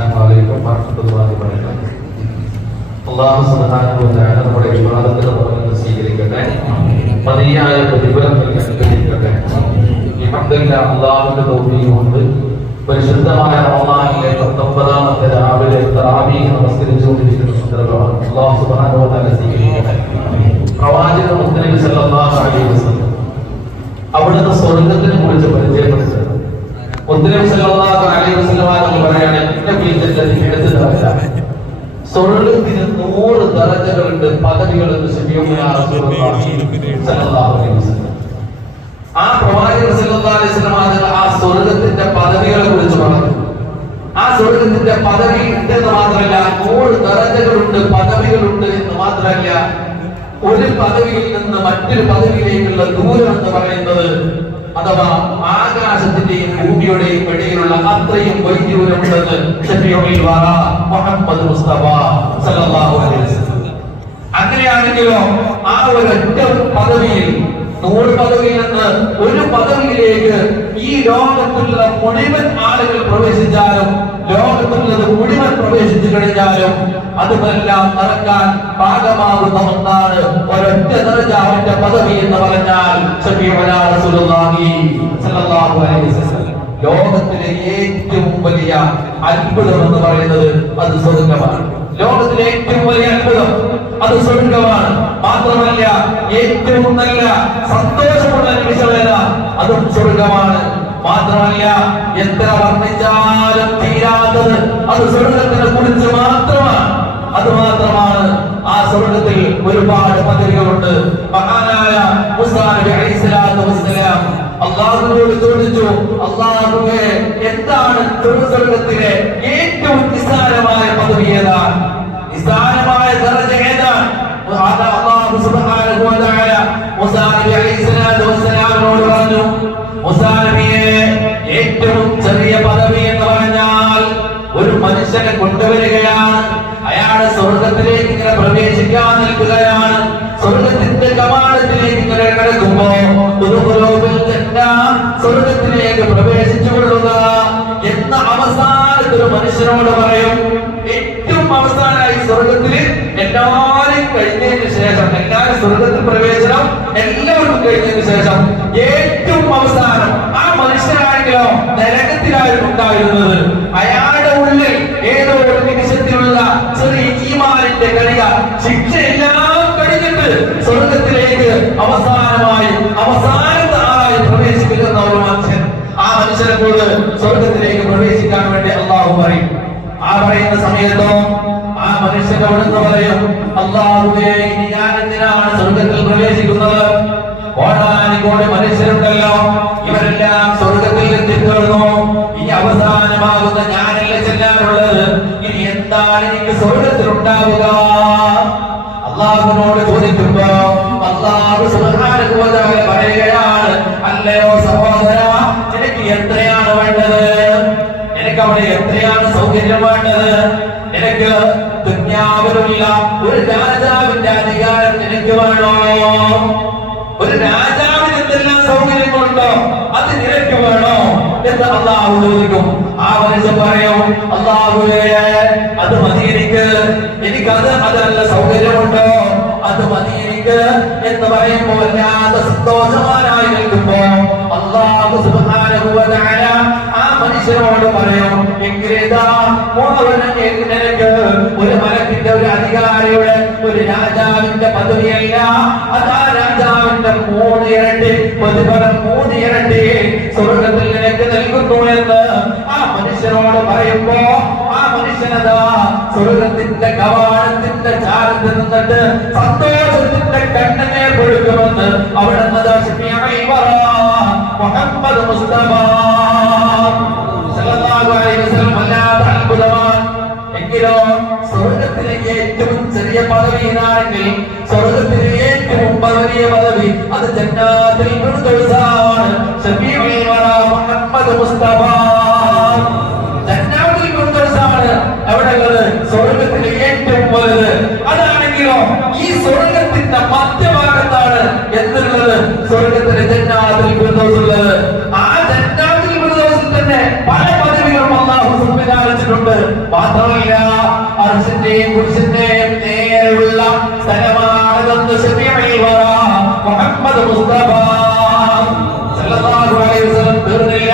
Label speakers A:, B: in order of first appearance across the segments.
A: അസ്സാം വലൈക്കും വറഹ്മത്തുള്ളാഹി വബറകാതുഹു അള്ളാഹു സുബ്ഹാനഹു വതആല നമ്മുടെ ഇബാദത്തുകൾ പറഞ്ഞത് സ്വീകരിക്കട്ടെ. മതിയായ പ്രതിഫലം നൽകി സ്വീകരിക്കട്ടെ അൽഹംദുലില്ലാ അള്ളാഹുവിന്റെ തൗഫീഖ് കൊണ്ട് പരിശുദ്ധമായ റമദാനിലെ പത്തൊമ്പതാമത്തെ രാവിലെ തറാവീഹ് നമസ്കരിച്ചുകൊണ്ടിരിക്കുന്ന സന്ദർഭമാണ് അള്ളാഹു സുബ്ഹാനഹു വതആല സ്വീകരിക്കട്ടെ. പ്രവാചകൻ മുത്തനബി സല്ലല്ലാഹു അലൈഹി വസല്ലം അവിടുത്തെ സ്വർഗത്തിനെ കുറിച്ച് ദറജകളുണ്ട് പദവികളുണ്ട് ആ പ്രവാചകൻ ആ സ്വർഗത്തിന്റെ പദവികളെ കുറിച്ച് പറഞ്ഞു. ആ സ്വർഗത്തിന്റെ പദവി ഉണ്ടെന്ന് മാത്രമല്ല നൂറ് നിറഞ്ഞകളുണ്ട് പദവികളുണ്ട് എന്ന് മാത്രമല്ല ഒരു പദവിയിൽ നിന്ന് മറ്റൊരു പദവിയിലേക്കുള്ള ദൂരം എന്ന് പറയുന്നത് അഥവാ ആകാശത്തിന്റെയും ഭൂമിയുടെയും ഇടയിലുള്ള അത്രയും വൈദ്യൂരമുണ്ടെന്ന് മുസ്തഫ സല്ലല്ലാഹു അലൈഹി വസല്ലം. അങ്ങനെയാണെങ്കിലോ ആ ഒരു ഒരൊറ്റ പദവിയിൽ നൂറ് പദവിയിൽ നിന്ന് ഒരു പദവിയിലേക്ക് ഈ ലോകത്തുള്ള മുഴുവൻ ആളുകൾ പ്രവേശിച്ചാലും ലോകത്തുള്ളത് മുഴുവൻ പ്രവേശിച്ചു കഴിഞ്ഞാലും അതുമെല്ലാം നടക്കാൻ പാകമാകുന്ന ഒന്നാണ് ഒരൊറ്റ ദർജാവിന്റെ പദവി എന്ന് പറഞ്ഞാൽ ലോകത്തിലെ ഏറ്റവും വലിയ അത്ഭുതം എന്ന് പറയുന്നത് അത് സ്വർഗമാണ് ലോകത്തിലെ ഏറ്റവും വലിയ അത്ഭുതം അത് സ്വർഗമാണ് മാത്രമല്ല ഏറ്റവും നല്ല സന്തോഷമുള്ള നിമിഷമേത അതും സ്വർഗമാണ് മാത്രമല്ല എത്ര വർണിച്ചാലും തീരാത്തത് അത് സ്വർഗത്തിനെ കുറിച്ച് മാത്രമാണ്. അത് മാത്രമാണ് ആ സ്വർഗത്തിൽ ഒരുപാട് പദവികളുണ്ട് മഹാനായ അള്ളാഹുവിനോട് ചോദിച്ചു അള്ളാഹുവെ എന്താണ് സ്വർഗത്തിലെ ഏറ്റവും നിസ്സാരമായ പദവി ഏതാണ് നിസ്സാരമായ ദർജ ഏതാണ് അത് അള്ളാഹു സുബ്ഹാനഹു വ തആല മുസാ നബി അലൈഹി പറഞ്ഞു മുസാ ഏറ്റവും ചെറിയ പദവി എന്ന് പറഞ്ഞാൽ ഒരു മനുഷ്യനെ കൊണ്ടുവരികയാണ്. അയാളെ സ്വർഗത്തിലേക്ക് ഇങ്ങനെ പ്രവേശിക്കാൻ നിൽക്കുകയാണ്. സ്വർഗത്തിന്റെ കവാടത്തിലേക്ക് ഇങ്ങനെ കിടക്കുമ്പോ പുതുപുരോഗിൽ സ്വർഗത്തിലേക്ക് പ്രവേശിച്ചു കൊള്ളുക എന്ന അവസാനത്തെ ഒരു മനുഷ്യനോട് പറയും ഏറ്റവും അവസാനമായി സ്വർഗത്തിൽ എല്ലാവരും കഴിഞ്ഞതിന് ശേഷം എല്ലാവരും സ്വർഗത്തിൽ പ്രവേശനം എല്ലാവർക്കും കഴിഞ്ഞതിന് ശേഷം ഏറ്റവും അവസാനം ആ മനുഷ്യനാണെങ്കിലോ നരകത്തിലായിരുന്നു ഉണ്ടായിരുന്നത്. അയാളുടെ ഉള്ളിൽ ഏതോ ഒരു നിമിഷത്തിലുള്ള ചെറിയ ഈമാനിന്റെ ശിക്ഷ ശിക്ഷയെല്ലാം കഴിഞ്ഞിട്ട് സ്വർഗത്തിലേക്ക് അവസാനമായി അവസാനത്തെ ആളായി പ്രവേശിക്കുന്ന ഒരു മനുഷ്യൻ. ആ മനുഷ്യനെ കൊണ്ട് സ്വർഗത്തിലേക്ക് പ്രവേശിക്കാൻ വേണ്ടി അള്ളാഹു പറയും. ആ പറയുന്ന സമയത്തോ ആ മനുഷ്യന്റെ അവിടുന്ന് പറയും അള്ളാഹുവേ ഇനി സ്വർഗത്തിൽ പ്രവേശിക്കുന്നത് കോടാനുകോടി മനുഷ്യരുണ്ടല്ലോ. ഇവരെല്ലാം സ്വർഗത്തിൽ എത്തിപ്പെടുന്നു. ഇനി അവസാനമാകുന്ന ഞാനല്ല ചെല്ലാനുള്ളത് ഇനി എന്താണ് എനിക്ക് സ്വർഗത്തിൽ ഉണ്ടാവുക അള്ളാഹുവിനോട് ചോദിക്കുമ്പോ അള്ളാഹു തആല പറയുകയാണ് അല്ലയോ സഹോദര എനിക്ക് എത്രയാണ് വേണ്ടത്? എനിക്ക് അവിടെ എത്രയാണ് സൗകര്യം വേണ്ടത്? എനിക്ക് ദുന്യാവിലുള്ള ഒരു രാജാവിന്റെ അധികാരം എനിക്ക് വേണോ? എന്ന് അള്ളാഹു ചോദിക്കും ആ മനുഷ്യൻ പറയും അള്ളാഹുവേ അത് മതി എനിക്ക്. എനിക്ക് അത് അതല്ല സൗകര്യമുണ്ടോ. അത് മതി എനിക്ക്. എന്ന് പറയുമ്പോൾ ഞാൻ സന്തോഷവാനായി നിൽക്കുമ്പോ അള്ളാഹു തആല ആ മനുഷ്യനോട് പറയും എങ്കിലേതാ നിനക്ക് ഒരു മരത്തിന്റെ ഒരു അധികാരിയുടെ ഒരു രാജാവിന്റെ പദവിയല്ല. അതാ രാജാവിന്റെ മൂന്ന് ഇരട്ടി പ്രതിഫലം മൂന്ന് ഇരട്ടി സ്വർഗത്തിൽ നിനക്ക് നൽകുന്നു എന്ന് ആ മനുഷ്യനോട് പറയുമ്പോ ആ മനുഷ്യനതാ സ്വർഗത്തിന്റെ കവാടത്തിന്റെ ചാരത്ത് നിന്നിട്ട് സന്തോഷത്തിന്റെ കണ്ണനെ കൊടുക്കുമെന്ന് അവിടെ മുഹമ്മദ് മുസ്തഫ എങ്കിലോ സ്വർഗത്തിലെ ഏറ്റവും ചെറിയ പദവി ഇതാണെങ്കിൽ സ്വർഗത്തിലെ ഏറ്റവും വലിയ പദവി അത് ജന്നാത്തിൽ ഫിർദൗസാണ് മുഹമ്മദ് മുസ്തഫ ജന്നാത്തിൽ ഫിർദൗസാണ് എവിടെയുള്ളത് സ്വർഗത്തിലെ ഏറ്റവും വലുത് അതാണെങ്കിലോ ഈ സ്വർഗത്തിന്റെ മധ്യഭാഗത്താണ് എന്നുള്ളത് സ്വർഗത്തിലെ ജന്നാത്തിൽ ആ ജന്നാത്തിൽ ഫിർദൗസിൽ തന്നെ പല പദവികളും അല്ലാഹു സുബ്ഹാനഹു വെച്ചിട്ടുണ്ട് മാത്രമല്ല അർശന്റെയും പുരുഷന്റെയും നേരെയുള്ള സ്ഥലമാണെന്ന് മുഹമ്മദ് മുസ്തഫ സല്ലല്ലാഹു അലൈഹി വസല്ലം തീർന്നില്ല.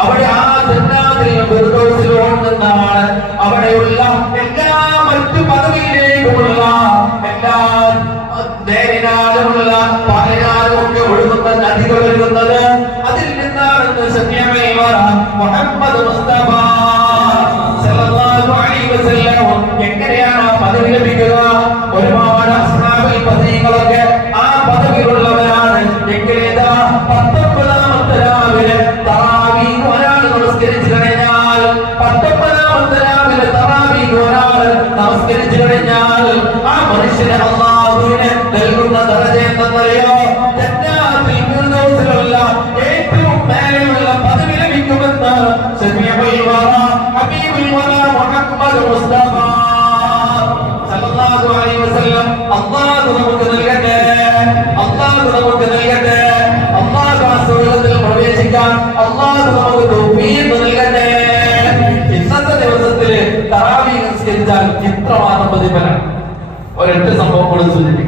A: അവിടെ ആ ജന്നാത്തിൽ ഫിർദൗസിൽ നിന്നാണ് അവിടെയുള്ള എല്ലാ മറ്റു പദവിയിലേക്കുമുള്ള എല്ലാ നേരിനാലുമുള്ള പാലിനാലും നദികൾ ഒഴുകുന്നത് അതിൽ നിന്നാണെന്ന് സത്യമേ മുഹമ്മദ് മുസ്തഫ. സല്ലല്ലാഹു അലൈഹി വസല്ലം. Herkes ama burası dedik.